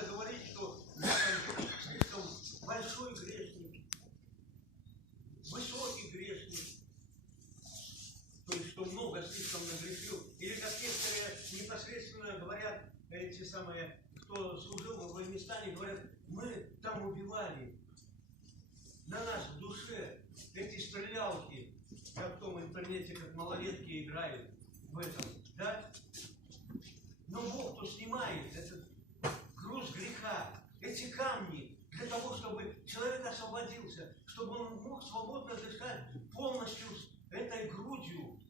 надо говорить, что я слишком большой грешник, высокий грешник, то есть, что много слишком нагрешил. Или как некоторые непосредственно говорят, эти самые, кто служил в Афганистане, говорят, мы там убивали. На нас в душе эти стрелялки, как в том интернете, как малолетки играют в этом, да? Но Бог, кто снимает этот груз греха, эти камни, для того, чтобы человек освободился, чтобы он мог свободно дышать полностью этой грудью,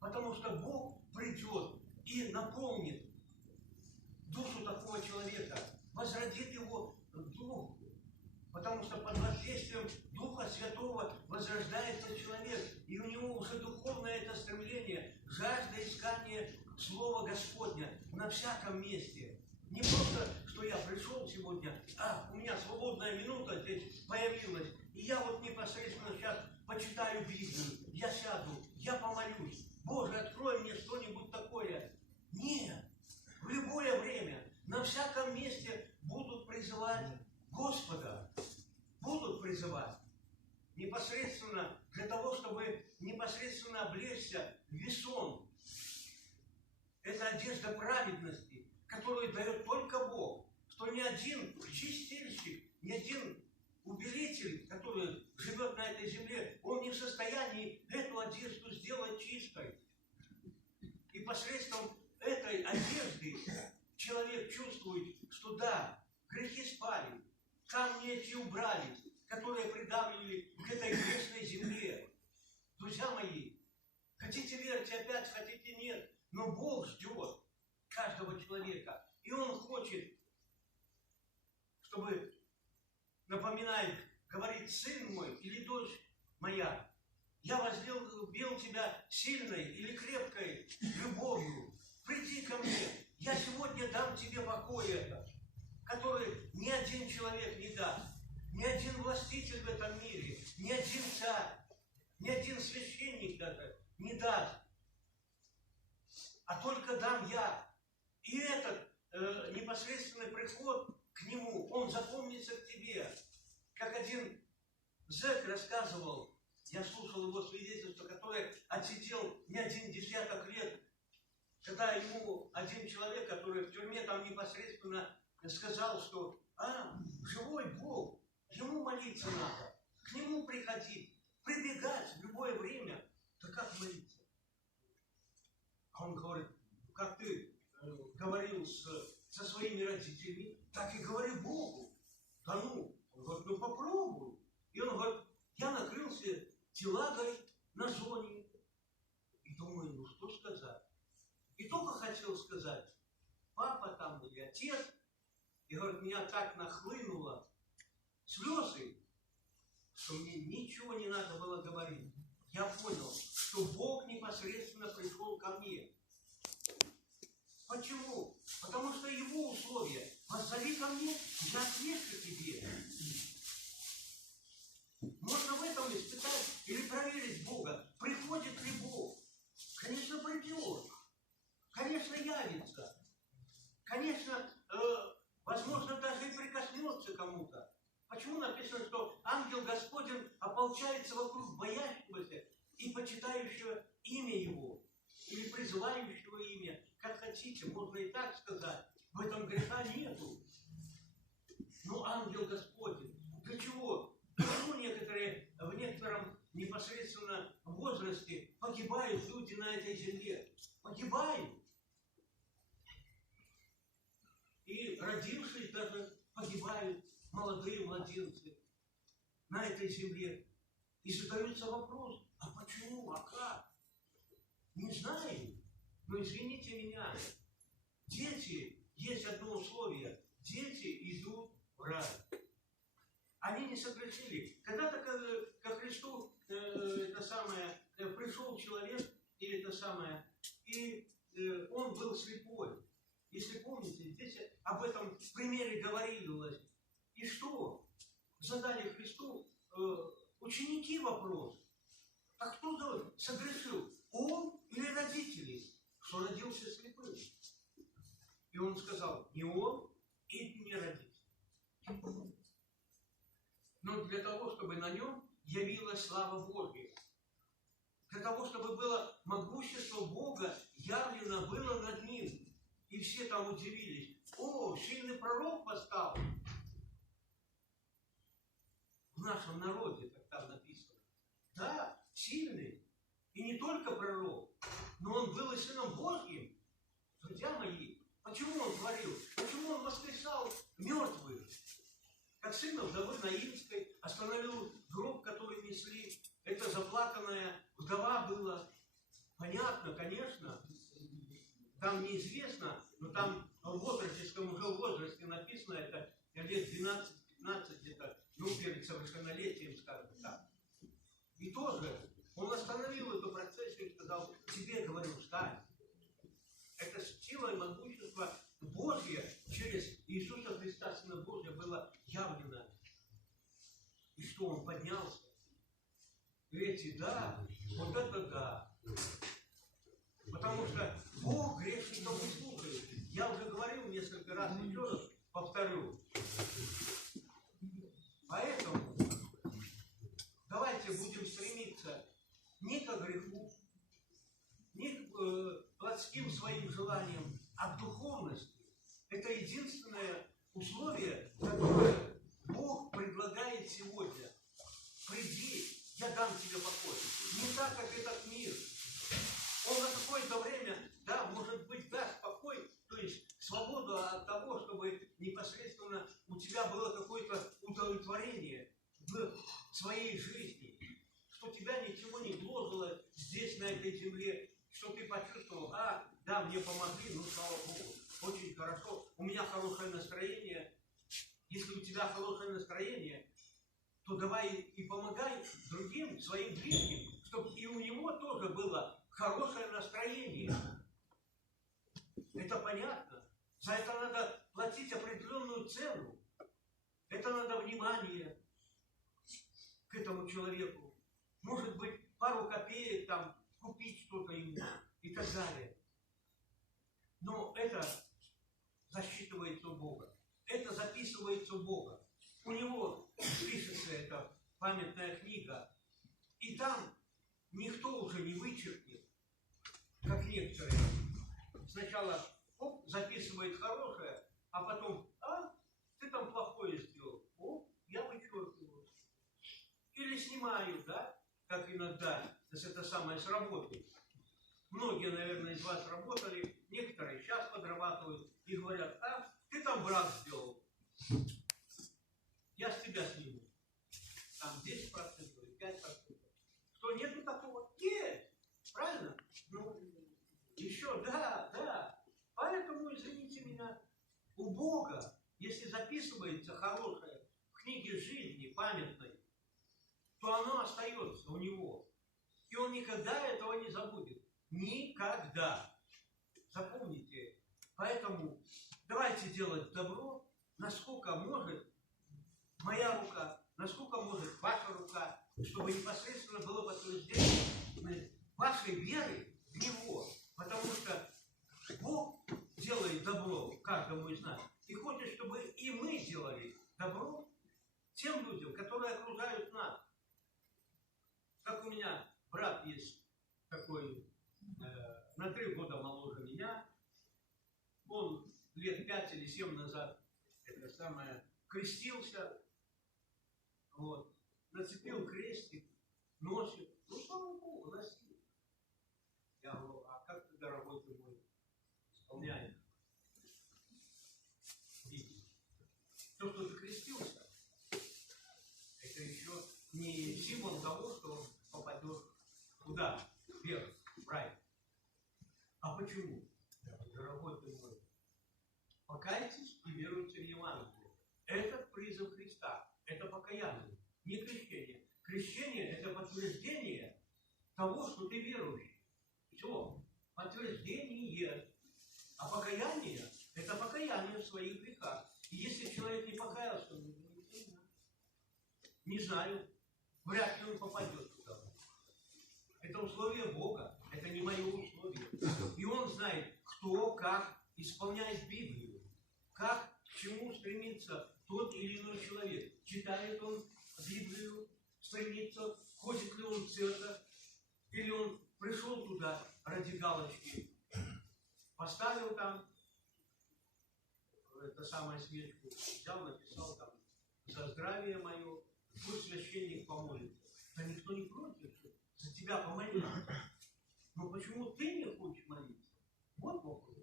потому что Бог придет и наполнит душу такого человека, возродит его дух, потому что под воздействием Духа Святого возрождается человек, и у него уже духовное это стремление, жажда искания Слова Господня на всяком месте. Не просто, что я пришел сегодня, у меня свободная минута здесь появилась, и я вот непосредственно сейчас почитаю Библию, я сяду, я помолюсь. Боже, открой мне что-нибудь такое. Нет, в любое время, на всяком месте будут призывать Господа. Будут призывать непосредственно для того, чтобы непосредственно облечься в весон. Это одежда праведности, которую дает только Бог. Что ни один чистильщик, ни один убелитель, который живет на этой земле, он не в состоянии эту одежду сделать чистой. И посредством этой одежды человек чувствует, что да, грехи спали, камни эти убрались, которые придавливали к этой грешной земле. Друзья мои, хотите верьте опять, хотите нет, но Бог ждет каждого человека. И Он хочет, чтобы, напоминает, говорит, сын мой или дочь моя, я возлюбил тебя сильной или крепкой любовью. Приди ко мне, я сегодня дам тебе покой этот, который ни один человек не даст, ни один властитель в этом мире, ни один царь, ни один священник даже не даст, а только дам я. И этот непосредственный приход к нему, он запомнится к тебе. Как один зэк рассказывал, я слушал его свидетельство, который отсидел не один десяток лет, когда ему один человек, который в тюрьме там непосредственно сказал, что живой Бог, ему молиться надо, к нему приходить, прибегать в любое время. Да как молиться? А он говорит, как ты говорил со своими родителями, так и говори Богу. Да ну, он говорит, ну попробуй. И он говорит, я накрылся телагой на зоне. И думаю, ну что сказать? И только хотел сказать, папа там или отец, и говорит, меня так нахлынуло слезы, что мне ничего не надо было говорить. Я понял, что Бог непосредственно пришел ко мне. Почему? Потому что Его условия. Позови ко мне, я отвечу тебе. Можно в этом испытать или проверить Бога. Приходит ли Бог? Конечно, придет. Конечно, явится. Конечно, возможно, даже и прикоснется кому-то. Почему написано, что ангел Господень ополчается вокруг боящегося и почитающего имя Его, или призывающего имя, как хотите, можно и так сказать. В этом греха нету. Но ангел Господень. Для чего? Почему некоторые в некотором непосредственно возрасте погибают люди на этой земле? Погибают. И родившись даже погибают молодые младенцы на этой земле. И задается вопрос, а почему, а как? Не знаю, но извините меня. Дети, есть одно условие, дети идут в рай. Они не согрешили. Когда-то ко Христу пришел человек, или и он был слепой. Если помните, здесь об этом примере говорилось. И что? Задали Христу ученики вопрос. А кто согрешил? Он или родители, что родился слепым? И он сказал, не он и не родители. Но для того, чтобы на нем явилась слава Божья. Для того, чтобы было могущество Бога явлено было над ним. И все там удивились. О, сильный пророк восстал. В нашем народе, как там написано. Да, сильный. И не только пророк, но он был и сыном Божьим. Друзья мои, почему он творил? Почему он воскресал мертвых? Как сына вдовы Наинской остановил гроб, который несли. Это заплаканная вдова была. Понятно, конечно. Там неизвестно, но там в отроческом уже возрасте написано, это лет 12-15 где-то, ну, перед совершеннолетием, скажем так. И тоже он остановил эту процессию и сказал: тебе, говорю, встань. Это сила и могущество Божье через Иисуса Христа, Сына Божия, было явлено. И что он поднялся? И эти, да, вот это да. Потому что Бог грешников не слушает. Я уже говорил несколько раз, еще раз повторю. Поэтому давайте будем стремиться не к греху, не к плотским своим желаниям, а к духовности. Это единственное условие, которое Бог предлагает сегодня. Приди, я дам тебе покой. Не так, как этот мир. Он на какое-то время, да, может быть, даст покой, то есть свободу от того, чтобы непосредственно у тебя было какое-то удовлетворение в своей жизни, что тебя ничего не гложило здесь, на этой земле, что ты почувствовал: а, да, мне помогли, ну, слава Богу, очень хорошо, у меня хорошее настроение. Если у тебя хорошее настроение, то давай и помогай другим, своим близким, чтобы и у него тоже было хорошее настроение. Это понятно. За это надо платить определенную цену. Это надо внимание к этому человеку. Может быть, пару копеек там купить что-то ему и так далее. Но это засчитывается у Бога. Это записывается у Бога. У него пишется эта памятная книга. И там никто уже не вычеркнет, как некоторые. Сначала записывает хорошее, а потом: а, ты там плохое сделал. О, я вычеркиваю. Или снимаю, да, как иногда, это самое, с работы. Многие, наверное, из вас работали, некоторые сейчас подрабатывают и говорят: а, ты там брак сделал. Я с тебя сниму. Там 10% или 5%. Что, нету такого? Нет. Правильно? Ну, еще, да. Поэтому, извините меня, у Бога, если записывается хорошее в книге жизни, памятной, то оно остается у него. И он никогда этого не забудет. Никогда. Запомните. Поэтому давайте делать добро, насколько может моя рука, насколько может ваша рука, чтобы непосредственно было подтверждение вашей веры в Него. Потому что Бог делает добро каждому из нас. И хочет, чтобы и мы делали добро тем людям, которые окружают нас. Как у меня брат есть такой, на 3 года моложе меня. Он лет 5 или 7 назад это самое крестился. Вот. Нацепил крестик, носит. Ну, слава Богу, носит. Я говорю: а как ты, дорогой ты мой, исполняешь? Видите? То, что ты крестился, это еще не символ того, что попадешь куда? Вверх, в рай. А почему? Дорогой ты мой, покайтесь и веруйте в Евангелие. Это призыв Христа. Это покаяние, не крещение. Крещение – это подтверждение того, что ты верующий. Все. Подтверждение. А покаяние – это покаяние в своих грехах. И если человек не покаялся, не знаю, вряд ли он попадет туда. Это условие Бога. Это не мое условие. И он знает, кто как исполняет Библию. Как, к чему стремится тот или иной человек. Читает он Библию, стремится, ходит ли он в церковь, или он пришел туда ради галочки, поставил там это самое свечку, взял, написал там за здравие мое, пусть священник помолится. Да никто не против, что за тебя помолиться. Но почему ты не хочешь молиться? Вот вопрос.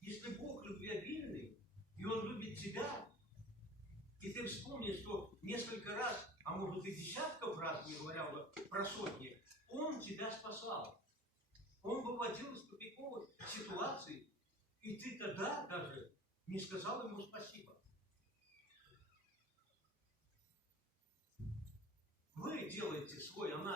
Если Бог любвеобильный, и Он любит тебя, и ты вспомни, что несколько раз, а может и десятков раз, не говоря уже про сотни, Он тебя спасал. Он выводил из тупиковых ситуаций, и ты тогда даже не сказал Ему спасибо. Вы делаете свой анализ.